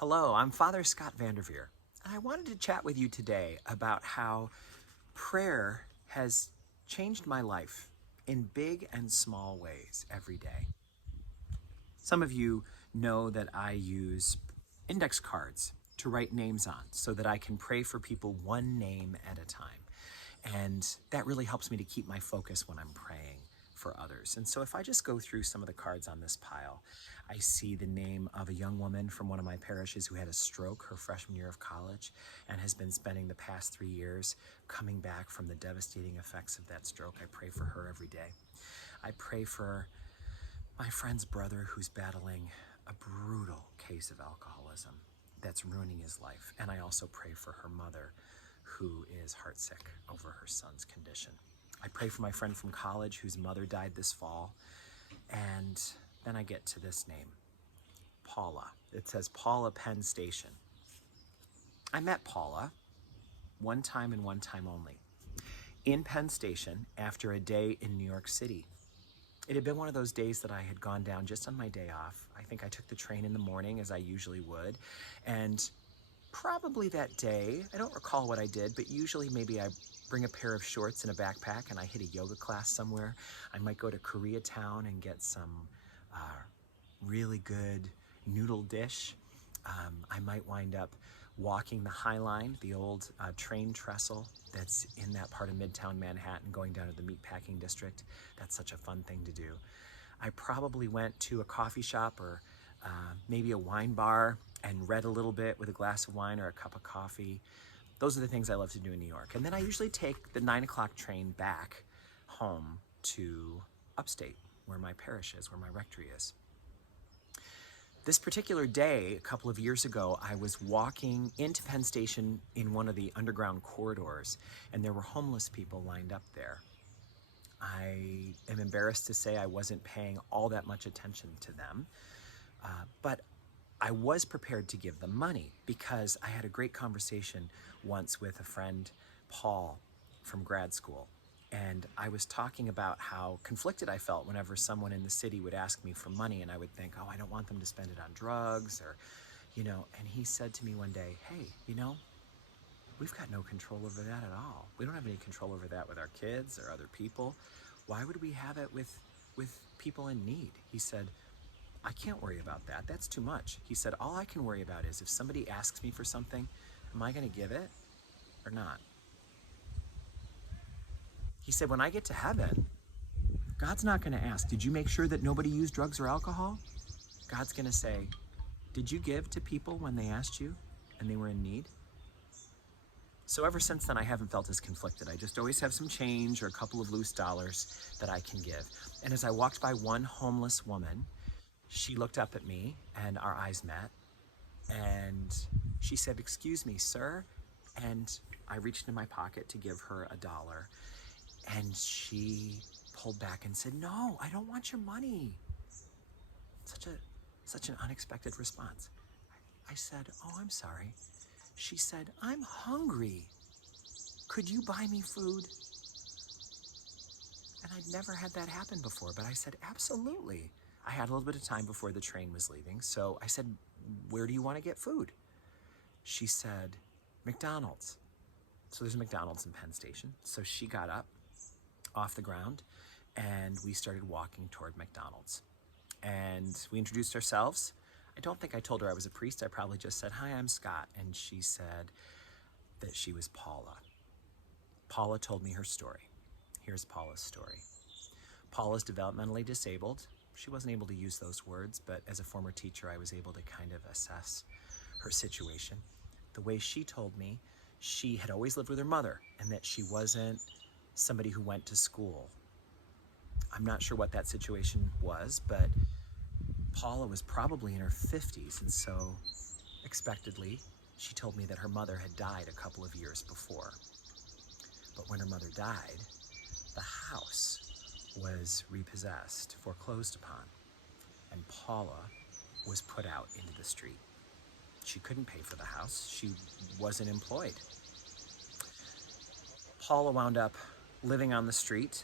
Hello, I'm Father Scott Vanderveer, and I wanted to chat with you today about how prayer has changed my life in big and small ways every day. Some of you know that I use index cards to write names on so that I can pray for people one name at a time. And that really helps me to keep my focus when I'm praying for others. And so if I just go through some of the cards on this pile, I see the name of a young woman from one of my parishes who had a stroke her freshman year of college and has been spending the past 3 years coming back from the devastating effects of that stroke. I pray for her every day. I pray for my friend's brother who's battling a brutal case of alcoholism that's ruining his life. And I also pray for her mother who is heartsick over her son's condition. I pray for my friend from college whose mother died this fall. And then I get to this name, Paula. It says Paula, Penn Station. I met Paula one time and one time only in Penn Station after a day in New York City. It had been one of those days that I had gone down just on my day off. I think I took the train in the morning as I usually would. And probably that day, I don't recall what I did, but usually maybe I bring a pair of shorts and a backpack and I hit a yoga class somewhere. I might go to Koreatown and get some really good noodle dish. I might wind up walking the High Line, the old train trestle that's in that part of Midtown Manhattan, going down to the meatpacking district. That's such a fun thing to do. I probably went to a coffee shop or maybe a wine bar and read a little bit with a glass of wine or a cup of coffee. Those are the things I love to do in New York. And then I usually take the 9 o'clock train back home to upstate, where my parish is, where my rectory is. This particular day, a couple of years ago, I was walking into Penn Station in one of the underground corridors, and there were homeless people lined up there. I am embarrassed to say I wasn't paying all that much attention to them, but I was prepared to give them money because I had a great conversation once with a friend, Paul, from grad school. And I was talking about how conflicted I felt whenever someone in the city would ask me for money, and I would think, oh, I don't want them to spend it on drugs or, and he said to me one day, hey, we've got no control over that at all. We don't have any control over that with our kids or other people. Why would we have it with people in need? He said, I can't worry about that. That's too much. He said, all I can worry about is if somebody asks me for something, am I going to give it or not? He said, when I get to heaven, God's not going to ask, did you make sure that nobody used drugs or alcohol? God's going to say, did you give to people when they asked you and they were in need? So ever since then, I haven't felt as conflicted. I just always have some change or a couple of loose dollars that I can give. And as I walked by one homeless woman, she looked up at me and our eyes met. And she said, excuse me, sir. And I reached in my pocket to give her $1. And she pulled back and said, no, I don't want your money. Such an unexpected response. I said, oh, I'm sorry. She said, I'm hungry. Could you buy me food? And I'd never had that happen before, but I said, absolutely. I had a little bit of time before the train was leaving, so I said, where do you want to get food? She said, McDonald's. So there's a McDonald's in Penn Station. So she got up off the ground and we started walking toward McDonald's. And we introduced ourselves. I don't think I told her I was a priest. I probably just said, hi, I'm Scott. And she said that she was Paula. Paula told me her story. Here's Paula's story. Paula's developmentally disabled. She wasn't able to use those words, but as a former teacher, I was able to kind of assess her situation. The way she told me, she had always lived with her mother and that she wasn't somebody who went to school. I'm not sure what that situation was, but Paula was probably in her 50s, and so expectedly, she told me that her mother had died a couple of years before. But when her mother died, the house was repossessed, foreclosed upon, and Paula was put out into the street. She couldn't pay for the house. She wasn't employed. Paula wound up living on the street.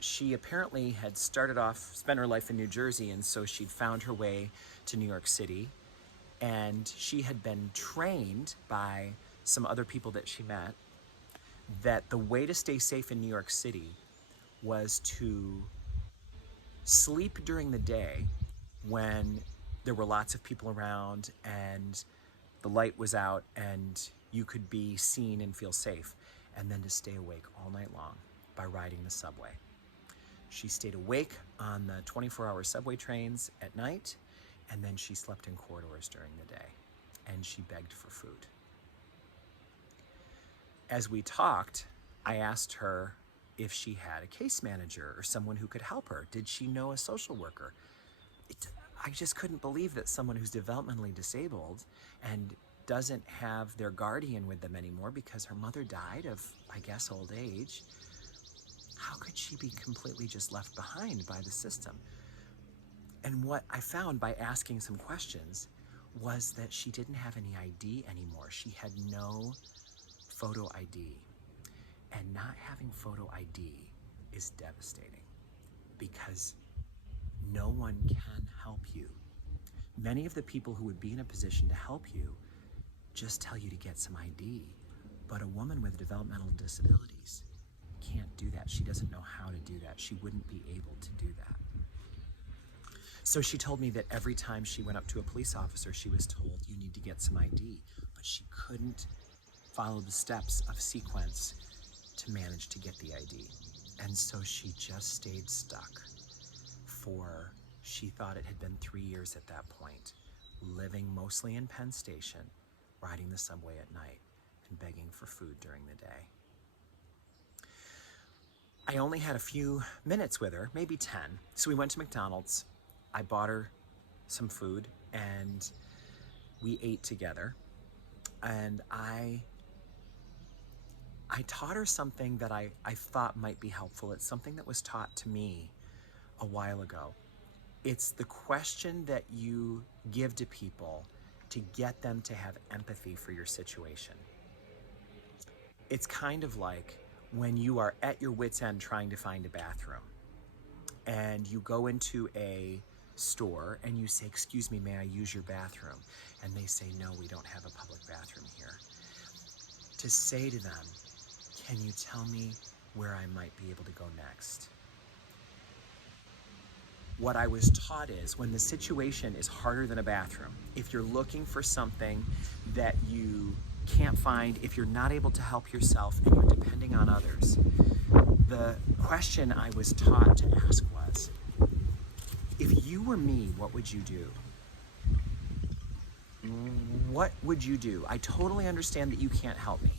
She apparently had spent her life in New Jersey, and so she'd found her way to New York City And she had been trained by some other people that she met that the way to stay safe in New York City was to sleep during the day when there were lots of people around and the light was out and you could be seen and feel safe, and then to stay awake all night long by riding the subway. She stayed awake on the 24-hour subway trains at night, and then she slept in corridors during the day, and she begged for food. As we talked, I asked her if she had a case manager or someone who could help her. Did she know a social worker? I just couldn't believe that someone who's developmentally disabled and doesn't have their guardian with them anymore because her mother died of, I guess, old age. How could she be completely just left behind by the system? And what I found by asking some questions was that she didn't have any ID anymore. She had no photo ID. And not having photo ID is devastating because no one can help you. Many of the people who would be in a position to help you just tell you to get some ID. But a woman with developmental disabilities can't do that. She doesn't know how to do that. She wouldn't be able to do that. So she told me that every time she went up to a police officer, she was told, you need to get some ID. But she couldn't follow the steps of sequence to manage to get the ID. And so she just stayed stuck for, she thought it had been 3 years at that point, living mostly in Penn Station, riding the subway at night, and begging for food during the day. I only had a few minutes with her, maybe 10. So we went to McDonald's. I bought her some food and we ate together. And I taught her something that I thought might be helpful. It's something that was taught to me a while ago. It's the question that you give to people to get them to have empathy for your situation. It's kind of like when you are at your wit's end trying to find a bathroom and you go into a store and you say, excuse me, may I use your bathroom? And they say, no, we don't have a public bathroom here. To say to them, can you tell me where I might be able to go next? What I was taught is when the situation is harder than a bathroom, if you're looking for something that you can't find, if you're not able to help yourself and you're depending on others, the question I was taught to ask was, if you were me, what would you do? What would you do? I totally understand that you can't help me,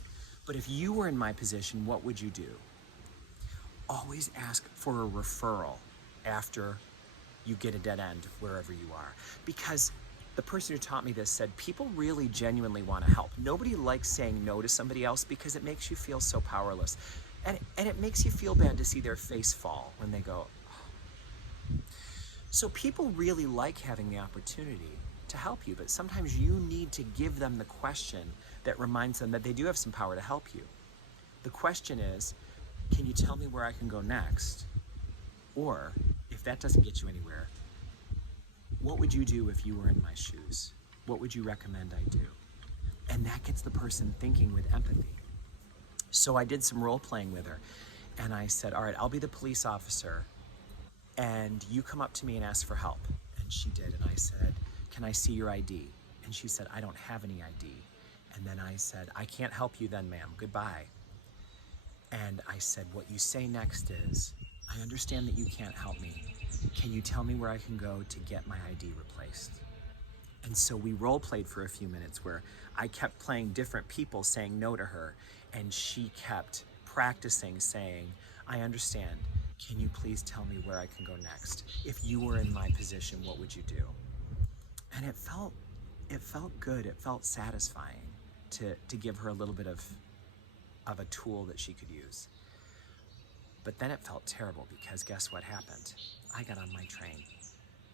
but if you were in my position, what would you do? Always ask for a referral after you get a dead end wherever you are. Because the person who taught me this said, people really genuinely want to help. Nobody likes saying no to somebody else because it makes you feel so powerless. And it makes you feel bad to see their face fall when they go, oh. So people really like having the opportunity to help you, but sometimes you need to give them the question that reminds them that they do have some power to help you. The question is, can you tell me where I can go next? Or, if that doesn't get you anywhere, what would you do if you were in my shoes? What would you recommend I do? And that gets the person thinking with empathy. So I did some role playing with her, and I said, all right, I'll be the police officer, and you come up to me and ask for help. And she did, and I said, can I see your ID? And she said, I don't have any ID. And then I said, I can't help you then, ma'am, goodbye. And I said, what you say next is, I understand that you can't help me. Can you tell me where I can go to get my ID replaced? And so we role played for a few minutes where I kept playing different people saying no to her, and she kept practicing saying, I understand. Can you please tell me where I can go next? If you were in my position, what would you do? And it felt good. It felt satisfying to give her a little bit of a tool that she could use. But then it felt terrible because guess what happened? I got on my train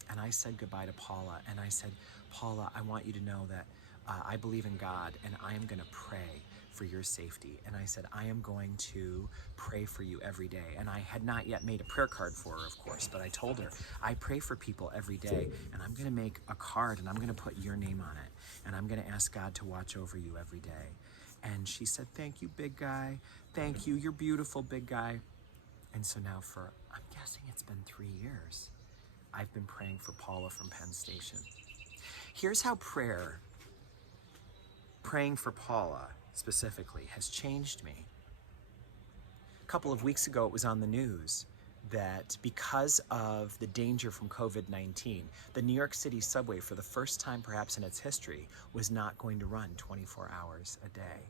and I said goodbye to Paula, and I said, Paula, I want you to know that I believe in God, and I am going to pray for your safety. And I said, I am going to pray for you every day. And I had not yet made a prayer card for her, of course, but I told her, I pray for people every day, and I'm going to make a card, and I'm going to put your name on it, and I'm going to ask God to watch over you every day. And she said, thank you, big guy. Thank you. You're beautiful, big guy. And so now for, I'm guessing it's been 3 years, I've been praying for Paula from Penn Station. Here's how praying for Paula specifically has changed me. A couple of weeks ago, it was on the news that because of the danger from COVID-19, the New York City subway, for the first time perhaps in its history, was not going to run 24 hours a day.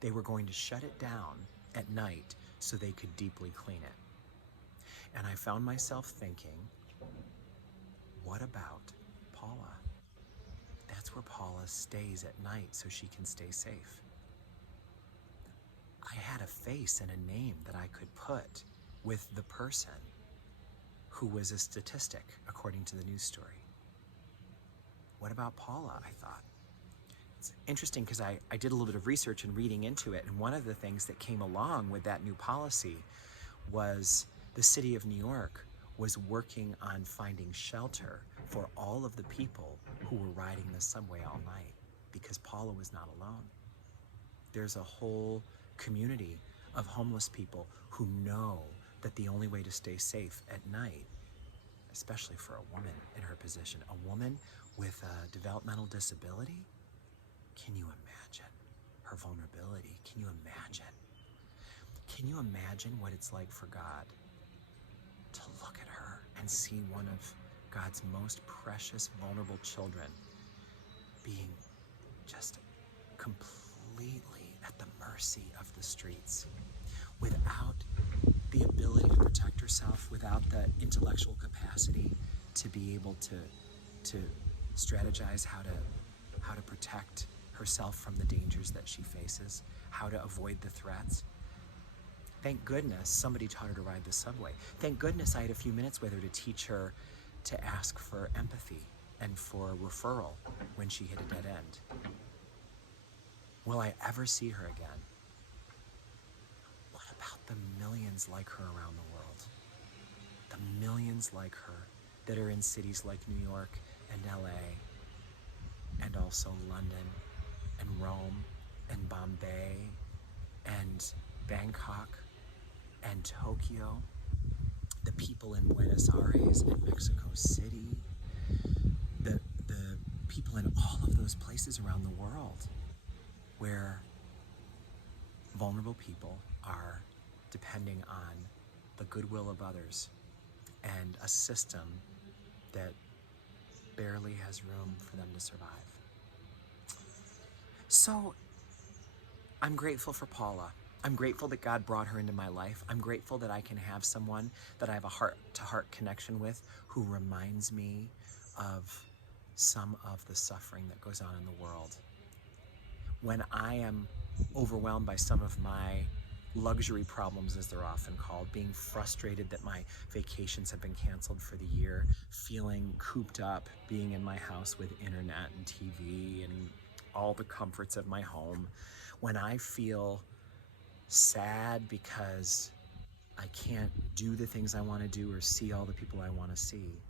They were going to shut it down at night so they could deeply clean it. And I found myself thinking, what about Paula? That's where Paula stays at night so she can stay safe. I had a face and a name that I could put with the person who was a statistic, according to the news story. What about Paula, I thought? It's interesting because I did a little bit of research and reading into it, and one of the things that came along with that new policy was the city of New York was working on finding shelter for all of the people who were riding the subway all night, because Paula was not alone. There's a whole community of homeless people who know that the only way to stay safe at night, especially for a woman in her position, a woman with a developmental disability, can you imagine her vulnerability? Can you imagine? Can you imagine what it's like for God to look at her and see one of God's most precious, vulnerable children being just completely at the mercy of the streets, without the ability to protect herself, without the intellectual capacity to be able to strategize how to protect herself from the dangers that she faces, how to avoid the threats. Thank goodness somebody taught her to ride the subway. Thank goodness I had a few minutes with her to teach her to ask for empathy and for referral when she hit a dead end. Will I ever see her again? What about the millions like her around the world? The millions like her that are in cities like New York and LA, and also London and Rome and Bombay and Bangkok and Tokyo, the people in Buenos Aires and Mexico City, the people in all of those places around the world where vulnerable people are depending on the goodwill of others and a system that barely has room for them to survive. So I'm grateful for Paula. I'm grateful that God brought her into my life. I'm grateful that I can have someone that I have a heart-to-heart connection with who reminds me of some of the suffering that goes on in the world. When I am overwhelmed by some of my luxury problems, as they're often called, being frustrated that my vacations have been canceled for the year, feeling cooped up, being in my house with internet and TV and all the comforts of my home, when I feel sad because I can't do the things I want to do or see all the people I want to see,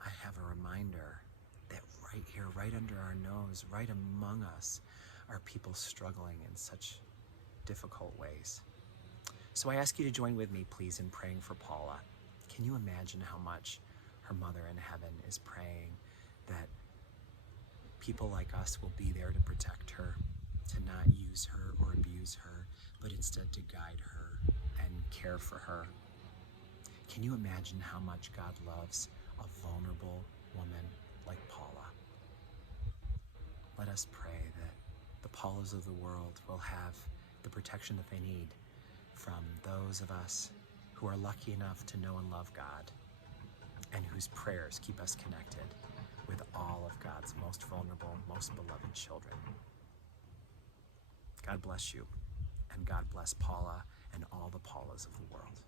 I have a reminder that right here, right under our nose, right among us, are people struggling in such difficult ways. So I ask you to join with me, please, in praying for Paula. Can you imagine how much her mother in heaven is praying that people like us will be there to protect her, to not use her or abuse her, but instead to guide her and care for her? Can you imagine how much God loves a vulnerable woman like Paula? Let us pray that the Paulas of the world will have the protection that they need from those of us who are lucky enough to know and love God, and whose prayers keep us connected with all of God's most vulnerable, most beloved children. God bless you, and God bless Paula and all the Paulas of the world.